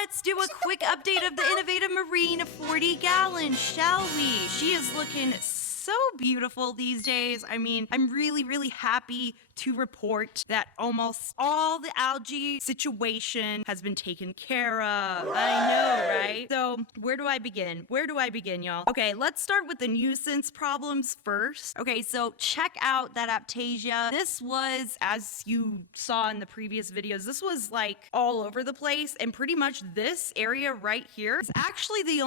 let's do a quick update of the innovative marine 40-gallon, shall we? She is looking so beautiful these days. I mean, I'm really happy to report that almost all the algae situation has been taken care of. I know, right? So where do I begin? Y'all? Okay, let's start with the nuisance problems first. Okay, so check out that aptasia. This was, as you saw in the previous videos, this was like all over the place, and pretty much this area right here is actually the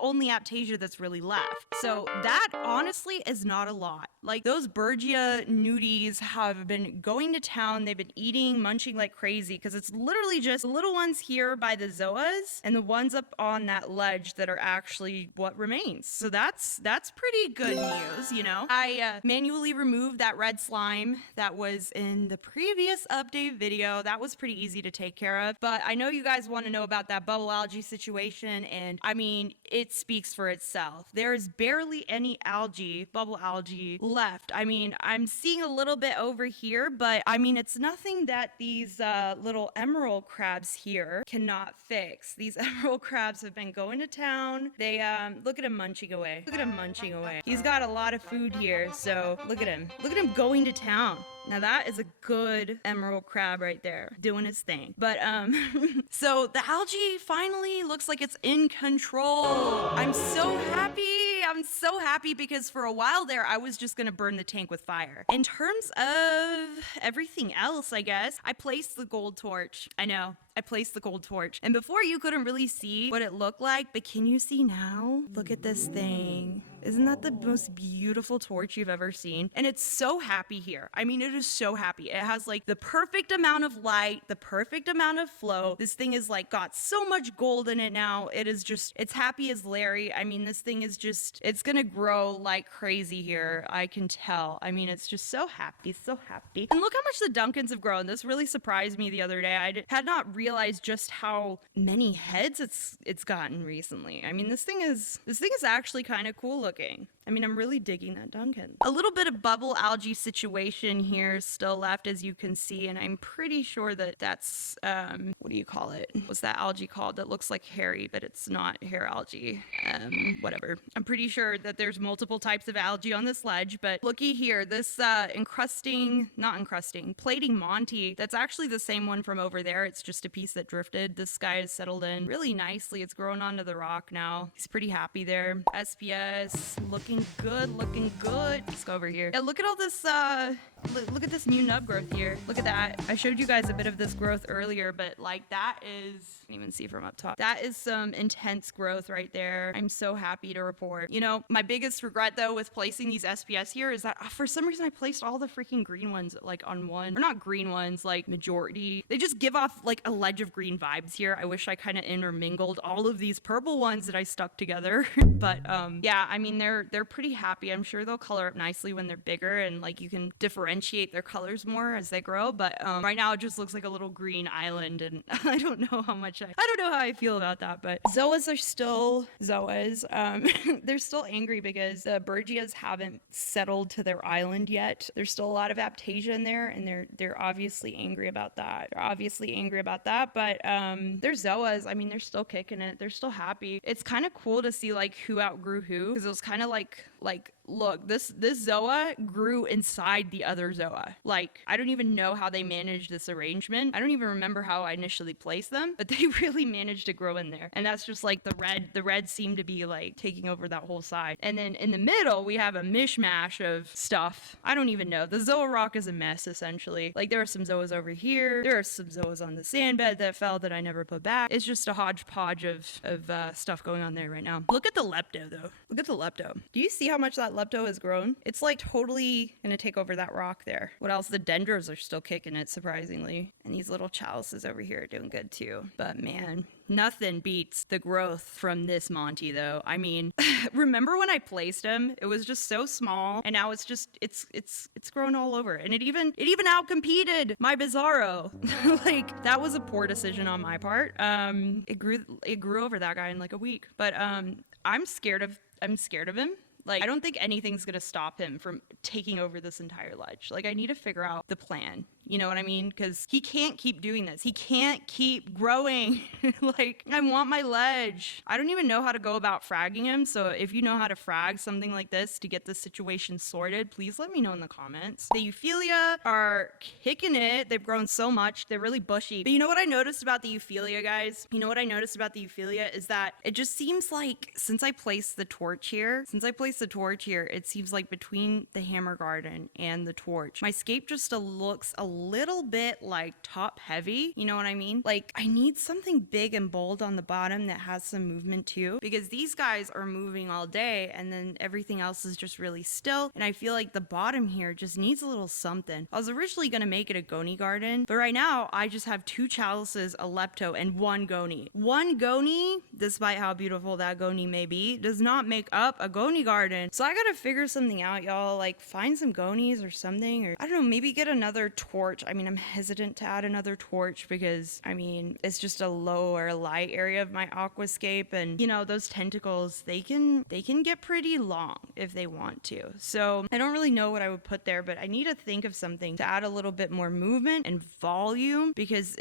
only aptasia that's really left. So that honestly is not a lot. Like, those Bergia nudies have been going to town. They've been eating, munching like crazy, because it's literally just the little ones here by the zoas and the ones up on that ledge that are actually what remains. So that's pretty good news, you know. I manually removed that red slime that was in the previous update video. That was pretty easy to take care of, but I know you guys want to know about that bubble algae situation, and I mean, it speaks for itself. There's barely any algae, bubble algae left. I mean, I'm seeing a little bit over here, but I mean, it's nothing that these little emerald crabs here cannot fix. These emerald crabs have been going to town. They look at him munching away. Look at him munching away. He's got a lot of food here, so look at him. Look at him going to town. Now that is a good emerald crab right there, doing his thing. But so the algae finally looks like it's in control. I'm so happy. I'm so happy, because for a while there, I was just gonna burn the tank with fire. In terms of everything else, I guess, I placed the gold torch. I know, I placed the gold torch. And before, you couldn't really see what it looked like, but can you see now? Look at this thing. Isn't that the most beautiful torch you've ever seen? And it's so happy here. I mean, it is so happy. It has like the perfect amount of light, the perfect amount of flow. This thing is like got so much gold in it now. It is just, it's happy as Larry. I mean, this thing is just, it's gonna grow like crazy here. I can tell. I mean, it's just so happy, so happy. And look how much the Duncans have grown. This really surprised me the other day. I had not realized just how many heads it's gotten recently. I mean, this thing is actually kind of cool looking. I mean, I'm really digging that Duncan. A little bit of bubble algae situation here still left, as you can see, and I'm pretty sure that that's, what do you call it? What's that algae called that looks like hairy, but it's not hair algae? Whatever. I'm pretty sure that there's multiple types of algae on this ledge, but looky here, this plating Monty, that's actually the same one from over there. It's just a piece that drifted. This guy has settled in really nicely. It's grown onto the rock now. He's pretty happy there. SPS, looking good, looking good. Let's go over here. Yeah, look at all this, look at this new nub growth here. Look at that. I showed you guys a bit of this growth earlier, but like that is, you can even see from up top. That is some intense growth right there. I'm so happy to report. You know, my biggest regret though with placing these SPS here is that for some reason I placed all the freaking green ones like on one, or not green ones, like majority. They just give off like a ledge of green vibes here. I wish I kind of intermingled all of these purple ones that I stuck together. But yeah, I mean, they're pretty happy. I'm sure they'll color up nicely when they're bigger, and like you can differentiate their colors more as they grow. But right now it just looks like a little green island, and I don't know how I feel about that. But zoas are still zoas. They're still angry because the Bergias haven't settled to their island yet. There's still a lot of aptasia in there, and they're obviously angry about that. But they're zoas. I mean, they're still kicking it. They're still happy. It's kind of cool to see like who outgrew who, because it was kind of like look, this zoa grew inside the other zoa. Like, I don't even know how they managed this arrangement. I don't even remember how I initially placed them, but they really managed to grow in there. And that's just like the red seemed to be like taking over that whole side. And then in the middle, we have a mishmash of stuff. I don't even know. The zoa rock is a mess, essentially. Like, there are some zoas over here. There are some zoas on the sand bed that fell that I never put back. It's just a hodgepodge of stuff going on there right now. Look at the lepto, though. Look at the lepto. Do you see how much that lepto has grown? It's like totally gonna take over that rock there. What else? The dendros are still kicking it, surprisingly. And these little chalices over here are doing good too. But man, nothing beats the growth from this Monty though. I mean, remember when I placed him? It was just so small, and now it's just it's grown all over. And it even outcompeted my Bizarro. Like, that was a poor decision on my part. It grew over that guy in like a week. But I'm scared of him. Like, I don't think anything's gonna stop him from taking over this entire ledge. Like, I need to figure out the plan. You know what I mean? Because he can't keep doing this. He can't keep growing. Like, I want my ledge. I don't even know how to go about fragging him. So if you know how to frag something like this to get this situation sorted, please let me know in the comments. The Euphyllia are kicking it. They've grown so much. They're really bushy. But you know what I noticed about the Euphyllia, guys? You know what I noticed about the Euphyllia is that it just seems like since I placed the torch here, it seems like between the hammer garden and the torch, my scape just looks a little bit like top heavy. You know what I mean? Like, I need something big and bold on the bottom that has some movement too, because these guys are moving all day and then everything else is just really still. And I feel like the bottom here just needs a little something. I was originally going to make it a goni garden, but right now I just have 2 chalices, a lepto, and 1 goni. 1 goni, despite how beautiful that goni may be, does not make up a goni garden. So I gotta figure something out, y'all. Like, find some gonies or something, or I don't know, maybe get another torch. I mean, I'm hesitant to add another torch because, I mean, it's just a lower light area of my aquascape, and you know, those tentacles, they can get pretty long if they want to. So I don't really know what I would put there, but I need to think of something to add a little bit more movement and volume, because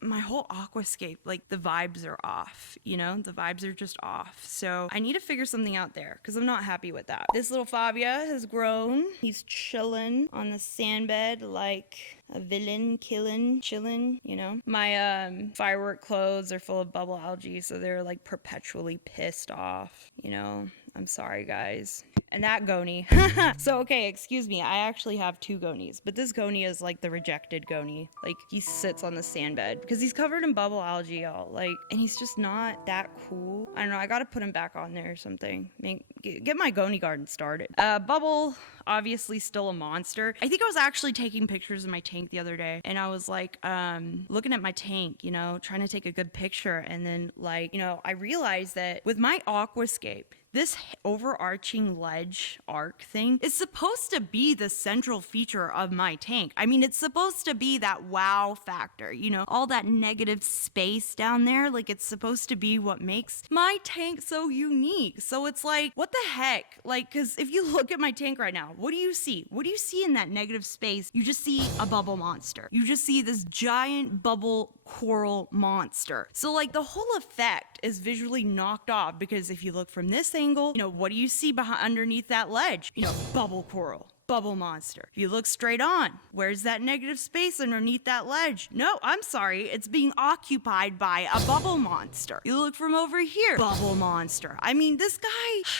my whole aquascape, like, the vibes are off, you know? The vibes are just off. So I need to figure something out there because I'm not happy with that. This little Fabia has grown. He's chilling on the sandbed like a villain, chilling, you know? My firework clothes are full of bubble algae, so they're like perpetually pissed off, you know? I'm sorry, guys. And that goni. So, okay, excuse me. I actually have 2 gonies, but this goni is like the rejected goni. Like, he sits on the sandbed because he's covered in bubble algae, y'all. Like, and he's just not that cool. I don't know. I gotta put him back on there or something. Get my goni garden started. Bubble, obviously still a monster. I think I was actually taking pictures of my tank the other day, and I was like, looking at my tank, you know, trying to take a good picture. And then, like, you know, I realized that with my aquascape, this overarching ledge arc thing is supposed to be the central feature of my tank. I mean, it's supposed to be that wow factor, you know, all that negative space down there. Like, it's supposed to be what makes my tank so unique. So it's like, what the heck? Like, because if you look at my tank right now, what do you see? What do you see in that negative space? You just see a bubble monster. You just see this giant bubble coral monster. So, like, the whole effect is visually knocked off, because if you look from this angle, you know, what do you see underneath that ledge? You know, bubble coral, bubble monster. If you look straight on, where's that negative space underneath that ledge? No, I'm sorry, it's being occupied by a bubble monster. You look from over here, bubble monster. I mean, this guy,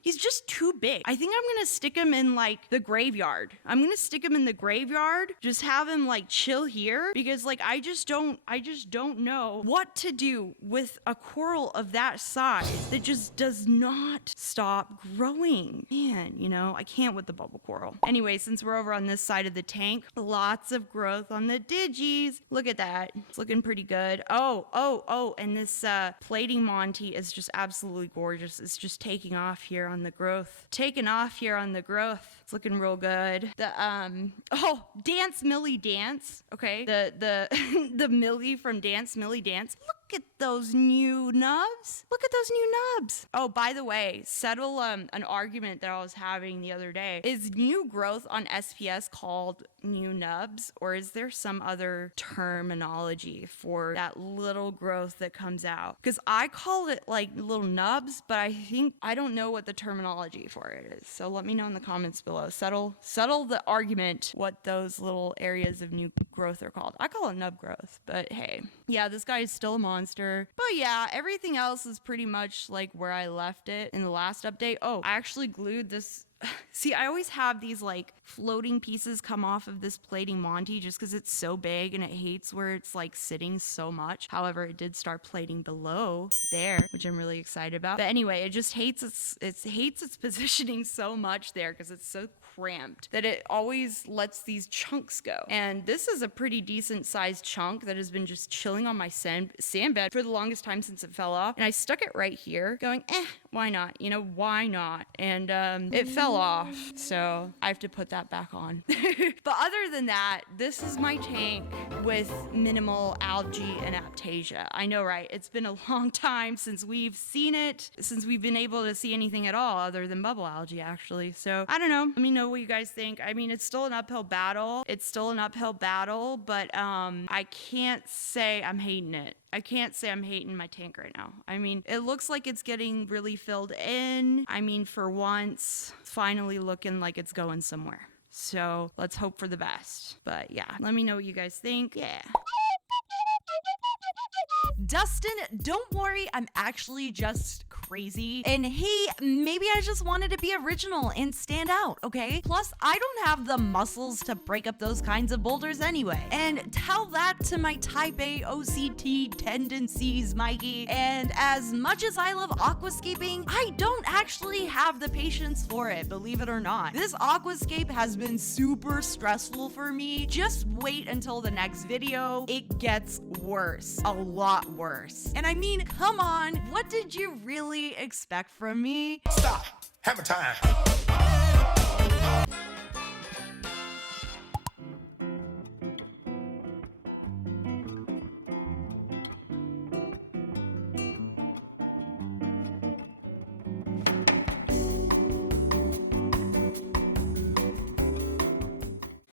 he's just too big. I think I'm gonna stick him in, like, the graveyard. I'm gonna stick him in the graveyard, just have him, like, chill here, because, like, I just don't know what to do with a coral of that size that just does not stop growing. Man, you know, I can't with the bubble coral. Anyway, since we're over on this side of the tank, lots of growth on the digis. Look at that. It's looking pretty good. Oh, and this plating Monty is just absolutely gorgeous. It's just taking off here on the growth. It's looking real good. The Dance Millie Dance. Okay. The the Millie from Dance Millie Dance. Look at those new nubs. Oh, by the way, settle an argument that I was having the other day. Is new growth on SPS called new nubs, or is there some other terminology for that little growth that comes out? Because I call it like little nubs, but I don't know what the terminology for it is. So let me know in the comments below. Settle the argument what those little areas of new growth are called. I call it nub growth, but hey. Yeah, this guy is still a monster. But yeah, everything else is pretty much like where I left it in the last update. Oh, I actually glued this. See, I always have these like floating pieces come off of this plating Monty just because it's so big and it hates where it's like sitting so much. However, it did start plating below there, which I'm really excited about. But anyway, it just hates its positioning so much there because it's so cramped that it always lets these chunks go. And this is a pretty decent sized chunk that has been just chilling on my sandbed for the longest time since it fell off. And I stuck it right here going, why not? You know, why not? And it fell fell off, so I have to put that back on. But other than that, this is my tank with minimal algae and aptasia. I know, right? It's been a long time since we've seen it, since we've been able to see anything at all other than bubble algae, actually. So I don't know. Let me know what you guys think. I mean, it's still an uphill battle. But I can't say I'm hating it. I can't say I'm hating my tank right now. I mean, it looks like it's getting really filled in. I mean, for once, it's finally looking like it's going somewhere. So let's hope for the best. But yeah, let me know what you guys think. Yeah. Dustin, don't worry, I'm actually just crazy. And hey, maybe I just wanted to be original and stand out, okay? Plus, I don't have the muscles to break up those kinds of boulders anyway. And tell that to my type A OCT tendencies, Mikey. And as much as I love aquascaping, I don't actually have the patience for it, believe it or not. This aquascape has been super stressful for me. Just wait until the next video. It gets worse, a lot worse. And I mean, come on, what did you really expect from me? Stop. Hammer time.